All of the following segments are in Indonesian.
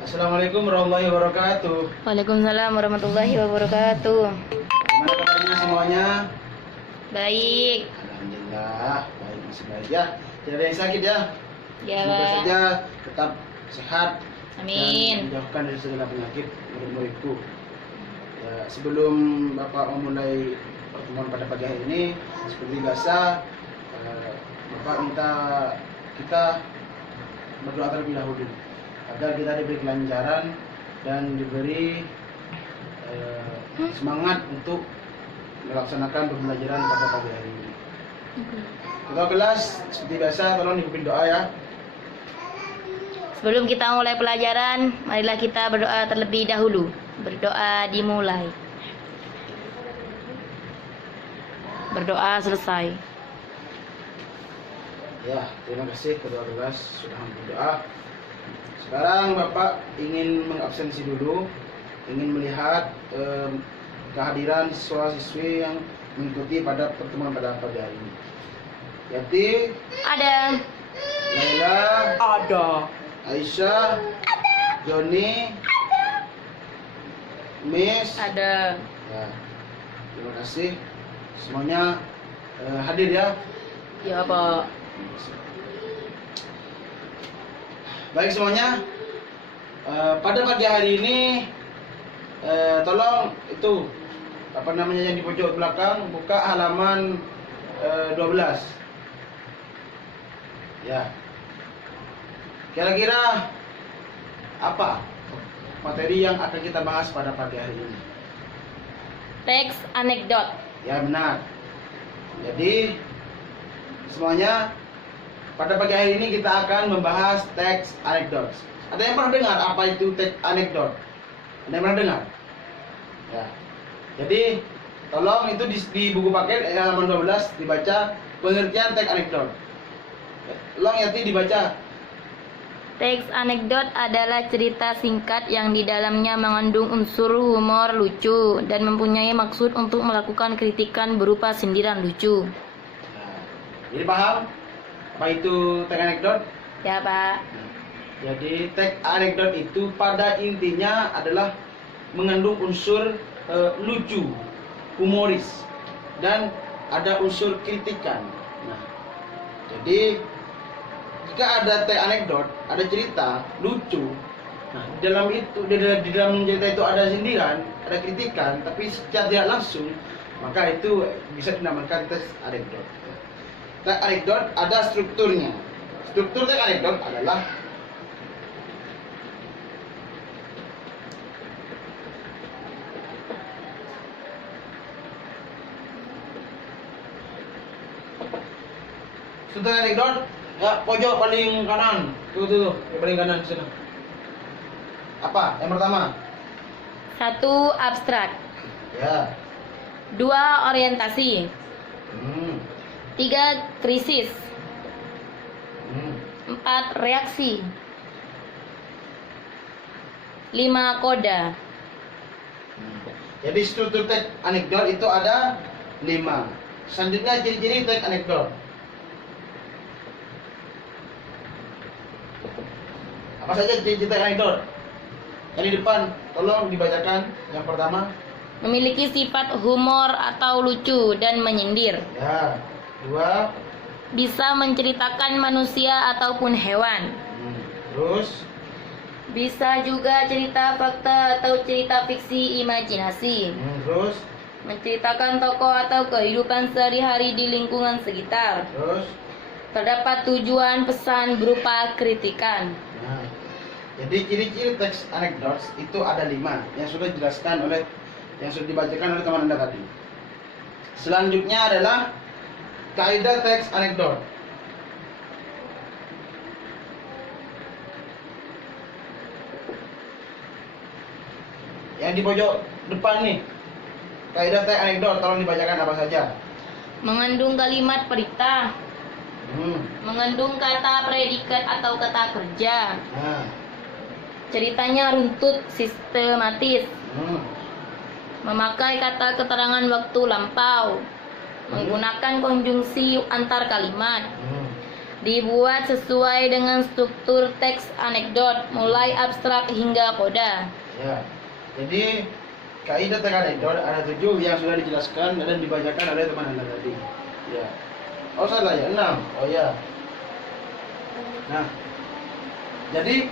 Assalamualaikum warahmatullahi wabarakatuh. Waalaikumsalam warahmatullahi wabarakatuh. Gimana kabarnya semuanya? Baik. Alhamdulillah, baik, masih baik ya. Tidak ada yang sakit ya. Ya, Semoga Pak. saja tetap sehat Amin. dan dijauhkan dari segala penyakit murid-muridku. Ya, sebelum Bapak memulai pertemuan pada pagi hari ini, seperti biasa, Bapak minta kita berdoa terlebih dahulu agar kita diberi kelancaran dan diberi semangat untuk melaksanakan pembelajaran pada pagi hari ini. Ketua kelas seperti biasa tolong dipimpin doa ya. Sebelum kita mulai pelajaran, marilah kita berdoa terlebih dahulu. Berdoa dimulai. Berdoa selesai. Ya, terima kasih ketua kelas sudah berdoa. Sekarang Bapak ingin mengabsensi dulu, ingin melihat kehadiran siswa-siswi yang mengikuti pada pertemuan pada pagi hari ini. Yati, Ada. Laila, Ada. Aisyah, Joni, Miss. Ada. Ya, terima kasih semuanya hadir ya. Ya, Pak. Baik semuanya, pada pagi hari ini tolong itu apa namanya yang di pojok belakang buka halaman 12. Ya. Kira-kira apa materi yang akan kita bahas pada pagi hari ini? Teks anekdot. Ya benar. Jadi semuanya pada pagi hari ini kita akan membahas teks anekdot. Ada yang pernah dengar apa itu teks anekdot? Ada yang pernah dengar? Ya. Jadi tolong itu di buku paket halaman 12 dibaca pengertian teks anekdot. Tolong Yati dibaca. Teks anekdot adalah cerita singkat yang di dalamnya mengandung unsur humor lucu dan mempunyai maksud untuk melakukan kritikan berupa sindiran lucu. Nah, jadi paham apa itu teks anekdot? Ya, Pak. Jadi teks anekdot itu pada intinya adalah mengandung unsur lucu, humoris, dan ada unsur kritikan. Nah, jadi jika ada teks anekdot, ada cerita lucu. Nah, di dalam cerita itu ada sindiran, ada kritikan, tapi secara tidak langsung, maka itu bisa dinamakan teks anekdot. Teks anekdot ada strukturnya. Struktur teks anekdot adalah struktur anekdot ya pojok paling kanan. Tuh, yang paling kanan sana. Apa? Yang pertama? 1. Abstrak. Ya. 2. Orientasi. 3. Krisis. 4. Reaksi. 5. Koda. Jadi struktur teks anekdot itu ada 5. Selanjutnya ciri-ciri teks anekdot. Apa saja ciri-ciri teks anekdot? Yang di depan, tolong dibacakan. Yang pertama, Memiliki sifat humor atau lucu dan menyindir. ya. 2, Bisa menceritakan manusia ataupun hewan. terus, Bisa juga cerita fakta atau cerita fiksi imajinasi. terus, Menceritakan tokoh atau kehidupan sehari-hari di lingkungan sekitar. terus. Terdapat tujuan pesan berupa kritikan. Nah, jadi ciri-ciri teks anekdot itu ada 5 yang sudah dijelaskan oleh yang sudah dibacakan oleh teman Anda tadi. Selanjutnya adalah kaidah teks anekdot. Yang di pojok depan nih. Kaidah teks anekdot tolong dibacakan apa saja. Mengandung kalimat perintah. Mengandung kata predikat atau kata kerja. Nah, Ceritanya runtut sistematis. Memakai kata keterangan waktu lampau. Menggunakan konjungsi antar kalimat. Dibuat sesuai dengan struktur teks anekdot, mulai abstrak hingga koda. Ya. Jadi kaidah teks anekdot ada 7 yang sudah dijelaskan dan dibacakan oleh teman Anda tadi. Ya. Oh salah ya, 6. Oh ya. Nah, jadi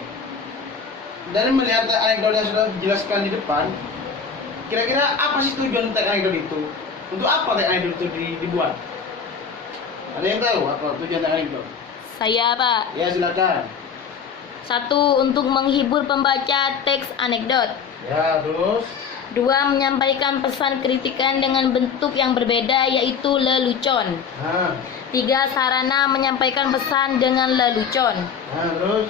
dari melihat teks anekdot yang sudah dijelaskan di depan, kira-kira apa sih tujuan teks anekdot itu? Untuk apa teks anekdot itu dibuat? Ada yang tahu apa tujuan teks anekdot? Saya, Pak. Ya silakan. 1. Untuk menghibur pembaca teks anekdot. Ya terus. 2. Menyampaikan pesan kritikan dengan bentuk yang berbeda, yaitu lelucon. Nah, 3. Sarana menyampaikan pesan dengan lelucon. nah terus.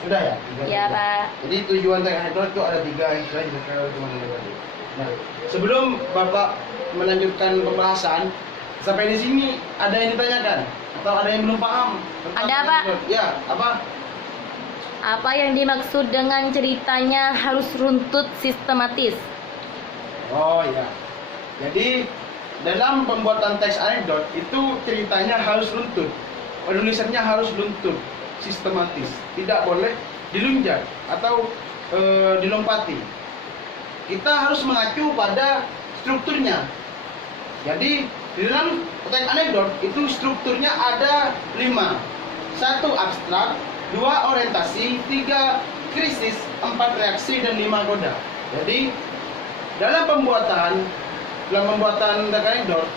Sudah ya? Ya, Pak. Jadi tujuan teks anekdot itu ada 3 yang sudah dijelaskan oleh teman Anda tadi. Nah, sebelum Bapak melanjutkan pembahasan, sampai di sini ada yang ditanyakan atau ada yang belum paham tentang Ada, teks Pak. anekdot? Ya, apa? Apa yang dimaksud dengan ceritanya harus runtut sistematis? Oh ya. Jadi dalam pembuatan teks anekdot itu ceritanya harus runtut, penulisannya harus runtut, sistematis, tidak boleh dilunjak atau dilompati. Kita harus mengacu pada strukturnya. Jadi di dalam teks anekdot itu strukturnya ada 5. 1 abstrak, 2 orientasi, 3 krisis, 4 reaksi, dan 5 koda. Jadi dalam pembuatan teks anekdot,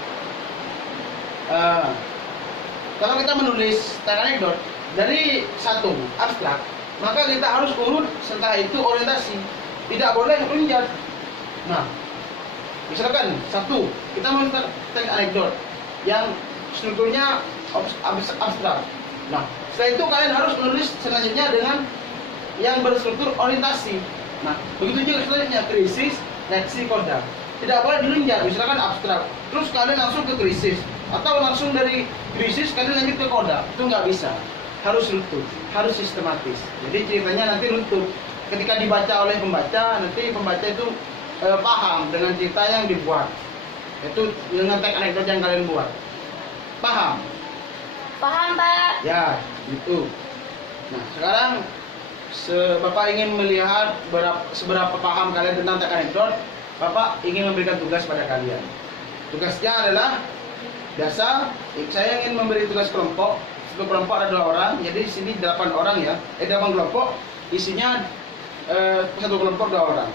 kalau kita menulis teks anekdot dari 1 abstrak, maka kita harus urut setelah itu orientasi, tidak boleh runjat. Nah, misalkan 1 kita menulis teks anekdot yang strukturnya abstrak. Nah, setelah itu kalian harus menulis selanjutnya dengan yang berstruktur orientasi. Nah, begitu juga selanjutnya krisis, reaksi, koda. Tidak boleh dilunjak, misalkan abstrak, terus kalian langsung ke krisis, atau langsung dari krisis kalian lanjut ke koda. Itu nggak bisa. Harus runtuh, harus sistematis. Jadi ceritanya nanti runtuh. Ketika dibaca oleh pembaca, nanti pembaca itu paham dengan cerita yang dibuat. Itu dengan teks anekdot yang kalian buat. Paham? Paham, Pak? Ya, itu. Nah, sekarang Bapak ingin melihat seberapa paham kalian tentang teks anekdot. Bapak ingin memberikan tugas pada kalian. Tugasnya adalah biasa, saya ingin memberi tugas kelompok. Satu kelompok ada 2 orang, jadi di sini 8 orang ya. 8 kelompok, isinya satu kelompok 2 orang.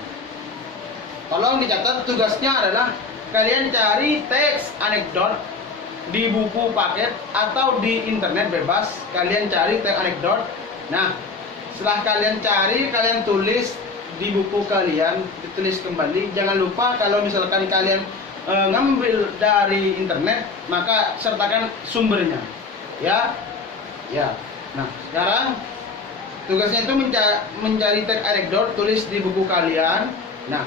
Tolong dicatat, tugasnya adalah kalian cari teks anekdot di buku paket atau di internet bebas. Kalian cari teks anekdot. Nah, setelah kalian cari, kalian tulis di buku kalian, ditulis kembali. Jangan lupa kalau misalkan kalian ngambil dari internet, maka sertakan sumbernya. Ya. Ya. Nah, sekarang tugasnya itu mencari teks anekdot, tulis di buku kalian. Nah,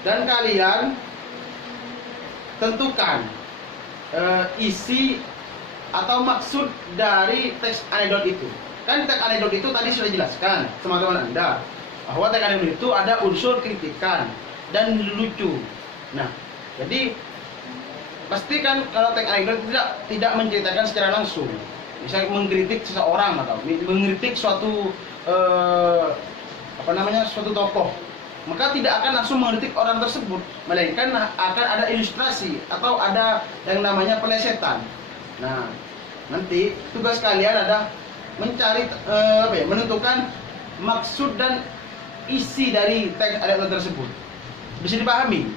dan kalian tentukan isi atau maksud dari teks anekdot itu. Kan teks anekdot itu tadi sudah dijelaskan teman-teman Anda bahwa teks anekdot itu ada unsur kritikan dan lucu. Nah, jadi pastikan kalau teks anekdot tidak menceritakan secara langsung. Misalnya mengkritik seseorang atau mengkritik suatu suatu tokoh, maka tidak akan langsung mengkritik orang tersebut, melainkan akan ada ilustrasi atau ada yang namanya pelesetan. Nah, nanti tugas kalian ada mencari menentukan maksud dan isi dari teks anekdot tersebut. Bisa dipahami?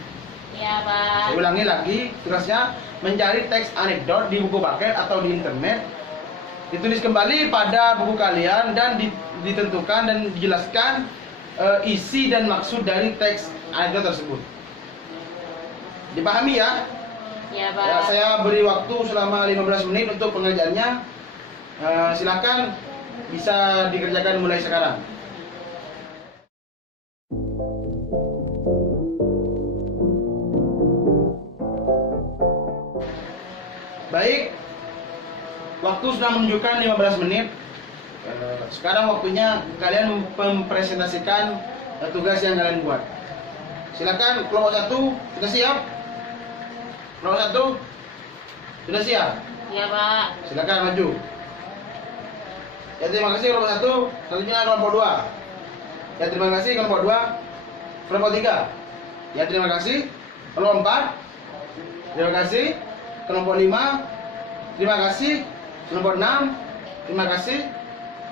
Ya, Pak. Saya ulangi lagi, tugasnya mencari teks anekdot di buku paket atau di internet, ditulis kembali pada buku kalian dan ditentukan dan dijelaskan isi dan maksud dari teks anekdot tersebut. Dipahami ya? Ya, Pak. Ya, saya beri waktu selama 15 menit untuk pengerjaannya. Silakan bisa dikerjakan mulai sekarang. Baik, waktu sudah menunjukkan 15 menit. Sekarang waktunya kalian mempresentasikan tugas yang kalian buat. Silakan kelompok 1 sudah siap? Kelompok 1 sudah siap? Ya, Pak. Silakan maju. Ya terima kasih kelompok 1. Selanjutnya kelompok 2. Ya terima kasih kelompok 2. Kelompok 3. Ya terima kasih kelompok 4. Terima kasih kelompok 5. Terima kasih kelompok 6. Terima kasih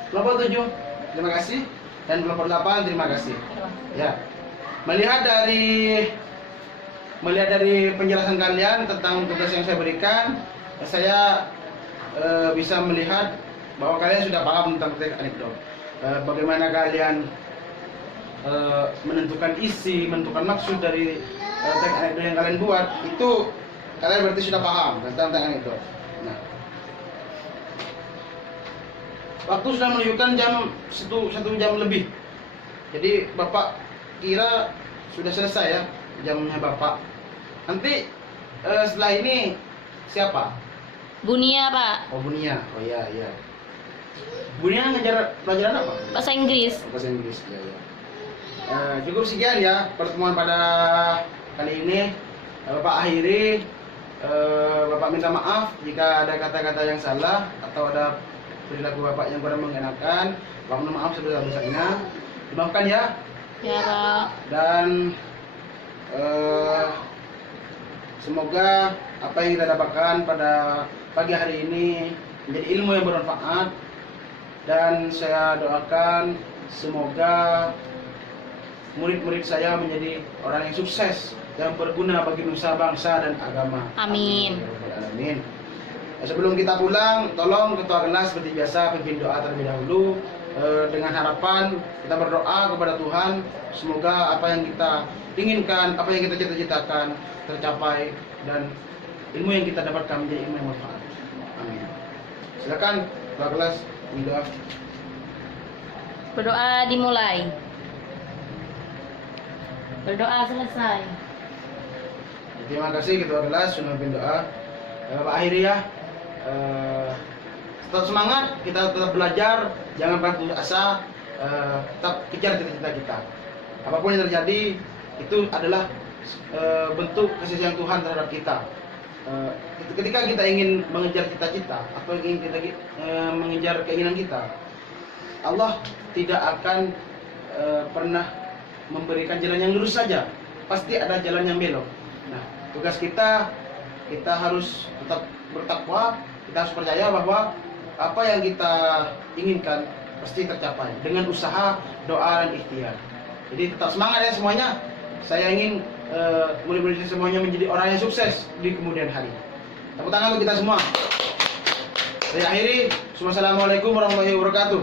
kelompok 7. Terima kasih dan kelompok 8. Terima kasih. Ya. Melihat dari penjelasan kalian tentang tugas yang saya berikan, saya bisa melihat bahwa kalian sudah paham tentang teks anekdot. Bagaimana kalian menentukan isi, menentukan maksud dari teks anekdot yang kalian buat, itu kalian berarti sudah paham tentang teks anekdot. Nah, waktu sudah menunjukkan jam 1 jam lebih. Jadi Bapak kira sudah selesai ya jamnya Bapak. Nanti setelah ini siapa? Bunia, Pak. Oh Bunia. Oh iya iya. Bunia ngajar pelajaran apa? Bahasa Inggris. Bahasa Inggris. Ya ya. Cukup sekian ya pertemuan pada kali ini. Bapak akhiri. Bapak minta maaf jika ada kata-kata yang salah atau ada perilaku Bapak yang kurang mengenakan. Bapak minta maaf sebesar-besarnya. Dimaafkan ya. Ya, Pak. Dan semoga apa yang kita dapatkan pada pagi hari ini menjadi ilmu yang bermanfaat, dan saya doakan semoga murid-murid saya menjadi orang yang sukses dan berguna bagi nusa bangsa dan agama. Amin. Amin. Sebelum kita pulang, tolong ketua kelas seperti biasa pimpin doa terlebih dahulu, dengan harapan kita berdoa kepada Tuhan semoga apa yang kita inginkan, apa yang kita cita-citakan tercapai, dan ilmu yang kita dapatkan menjadi ilmu yang bermanfaat. Amin. Silakan ketua kelas berdoa. Berdoa dimulai. Berdoa selesai. Terima kasih ketua kelas sudah memimpin doa. Pak akhiri ya. Tetap semangat, kita tetap belajar, jangan pernah putus asa, tetap kejar cita-cita kita. Apapun yang terjadi itu adalah bentuk kasih sayang Tuhan terhadap kita. Ketika kita ingin mengejar cita-cita atau ingin kita mengejar keinginan kita, Allah tidak akan pernah memberikan jalan yang lurus saja, pasti ada jalan yang belok. Nah, tugas kita harus tetap bertakwa, kita harus percaya bahwa apa yang kita inginkan pasti tercapai dengan usaha, doa, dan ikhtiar. Jadi tetap semangat ya semuanya. Saya ingin murid-murid semuanya menjadi orang yang sukses di kemudian hari. Tepuk tangan untuk kita semua. Saya akhiri. Wassalamualaikum warahmatullahi wabarakatuh.